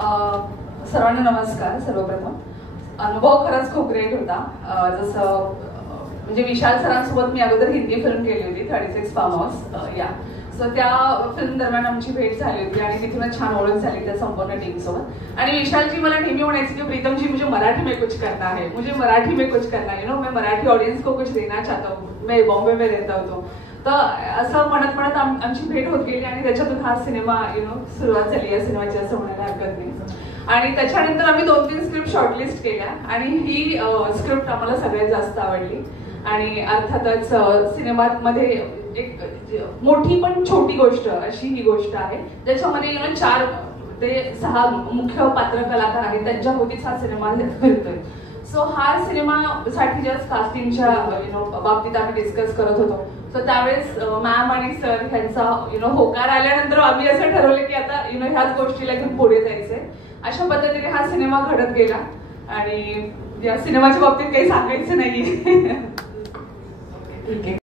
सर्वांना नमस्कार. सर्वप्रथम अनुभव खरंच खूप ग्रेट होता. जसं म्हणजे विशाल सरांसोबत मी अगोदर हिंदी फिल्म केली होती 36 फार्म हाऊस या. सो त्या फिल्म दरम्यान आमची भेट झाली होती आणि तिथूनच छान ओळख झाली त्या संपूर्ण टीम सोबत. आणि विशालजी मला नेहमी म्हणायचे की प्रीतम जी मुझे मराठी में कुछ करना है, मुझे मराठी में कुछ करना है, मैं मराठी ऑडियंस को कुछ देना चाहता हूँ, मैं बॉम्बे में रहता हूँ. तर असं म्हणत म्हणत आमची भेट होत गेली आणि त्याच्यातून हा सिनेमा सुरुवात झाली या सिनेमाची असं म्हणायला हरकत नाही. आणि त्याच्यानंतर आम्ही 2-3 स्क्रिप्ट शॉर्टलिस्ट केल्या आणि ही स्क्रिप्ट आम्हाला सगळ्यात जास्त आवडली. आणि अर्थातच सिनेमामध्ये एक मोठी पण छोटी गोष्ट अशी ही गोष्ट आहे ज्याच्यामध्ये 4 ते 6 मुख्य पात्र कलाकार आहेत, त्यांच्या होतीच हा सिनेमा फिरतोय. सो हा सिनेमासाठी जस्ट कास्टिंगच्या बाबतीत आम्ही डिस्कस करत होतो. सो त्यावेळेस मॅम आणि सर ह्यांचा होकार आल्यानंतर आम्ही असं ठरवलं की आता ह्याच गोष्टीला घेऊन पुढे जायचंय. अशा पद्धतीने हा सिनेमा घडत गेला आणि या सिनेमाच्या बाबतीत काही सांगायचं नाहीये.